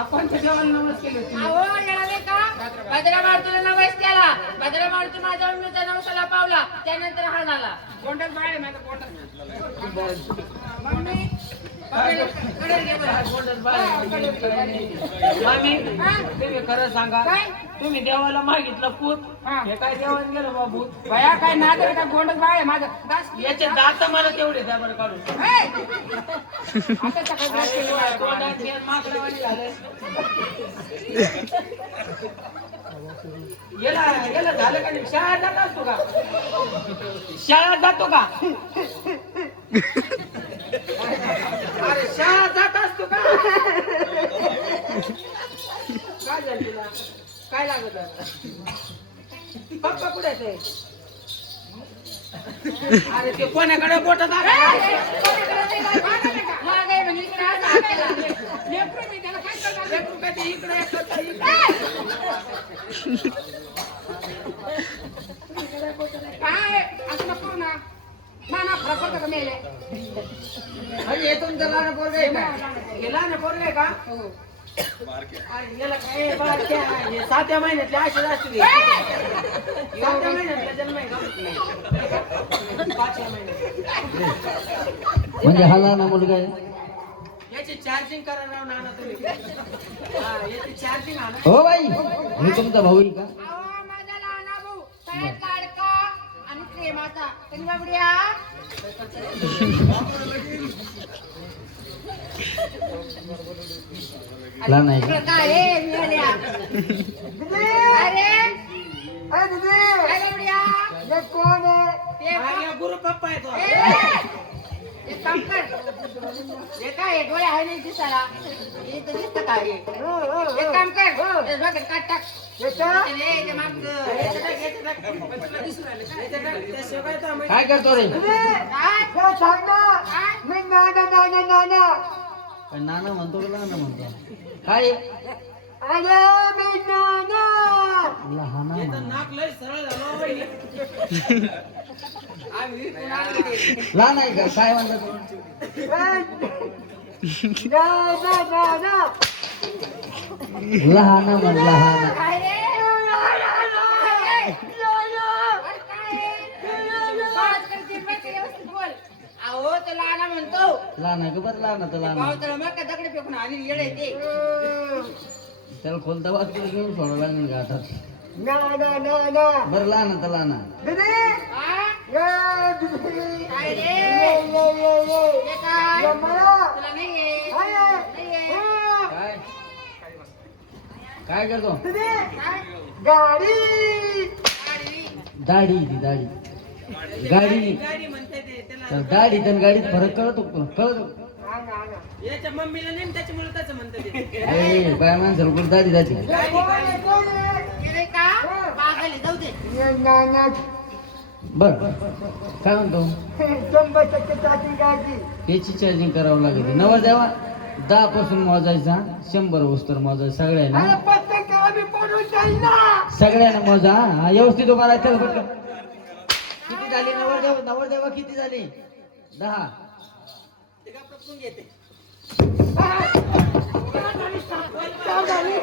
आपण त्याच्यावर नमस केले होते. अहो येणार का भद्रा मारुतीला नमस केला. भद्रा मारुती माझ्या उन्नीचा नवसाला पावला. त्यानंतर हा झाला गोंडस बाळ आहे माझा गोंडस. मम्मी कडे घे बरं. गोंडस बाळ आहे. मामी तुम्ही खरं सांगा तुम्ही देवाला मागितलं पूत हे काय देवाला गेलं बाबू बया काय नाद का गोंडस बाळ आहे माझं दास याचे दात मला तेवढे द्या बरं काढून. आता सकाळी ब्रश केली बाया. तोंडात घेऊन माकडावाणी झालंय. गेला झालं का नाही? शाळेत जात असतो का? शाळेत जातो का? अरे शाळेत जात असतो का? काय झालं तुला? काय लागत आता? पप्पा कुठे आहे? अरे ते कोणाकडे बोट दाखव. मागे म्हणजे इकडे आज आलेला. लेकरं मी त्याला काय करणार? लेकरू का ते इकडे येतं का इकडे? काय असं नको करू ना. ना ना फरक पडतो का मेले? अरे हे तुमचं लहान पोरगं आहे का? हे लहान पोरगं आहे का? हो. अरे याला काय बारक्या, हे 7 महिन्यातले असे असते. 7 महिन्यातला जन्म आहे का? 5 महिन्यात. म्हणजे हा लहान मुलगा आहे. याची चार्जिंग करा राव नाना तुम्ही. हा याची चार्जिंग आणा. हो बाई हे तुमचा भाऊ आहे का? अहो माझा लहान भाऊ सगळ्यात लाडका आणि प्रेमाचा. तरी बाबड्या लहान आहे इकडं का? काय आहे मिळाल्या. अरे काय बाबड्या हे कोण आहे? ते हा, या गुरु पप्पा आहे तो. एक काम कर. हे काय आहे? डोळे आहे नाही दिसायला. हे तर दिसतं काय आहे? एक काम कर. ते डोक्यात काट टाक. ते मागचं. त्याशिवाय तर आम्ही- काय करतो रे? काय? हे सांग ना. काय? मी नाना नाना नाना. काय नाना म्हणतो का लहान म्हणतो? काय अरे मी नाना. लहान याचं नाक लय सरळ झालं हो बाई. आम्ही इकडून आणलं ते. लहान आहे का? काय म्हणतात तू? नाना नाना. लहान म्हण लहान. काय रे? बोल. अहो तो लहाना म्हणतो. लहान आहे का? बरं लहान तर लहान भाऊ आहे. तर मग दगड फेकून आणि येड आहे ते. त्याला खोलता बात घेऊन सोडावं लागेल का आता? नाना नाना. बरं लहान तर लहान आहे. दीदी. हा? ये दीदी. काय रे? ये ये ये ये. हे काय? ये मला. तुला नाहीये. हाय. नाहीये. हा. काय काय करतो? दीदी. काय? गाडी. गाडी. दाढी ती दाढी गाडी गाडी म्हणते ते त्याला. तर दाढी तर गाडीत फरक कळतो का? कळतो हा ना ना. याच्या मम्मीला नाही त्याच्यामुळे त्याचं म्हणते ते. ए बाय माणसाला कुठं दाढी जाते गाडी गाडी. कोण आहे? गेले का? पागल जाऊ दे. ये नाना. बर काय म्हणतो? 100% चाचणी गाडी. याची चार्जिंग करावं लागेल. नवर द्यावा 10 पासून मोजायचा 100 वस्तूर मोजायचा सगळ्यांना. अरे पत्ते का मी पडून जाईल ना. सगळ्यांना मोजा. हा, व्यवस्थित उभा राहायचं पटकन. किती झाली नवर देवा किती झाली? 10. ते का पटकून घेते. काय झाली?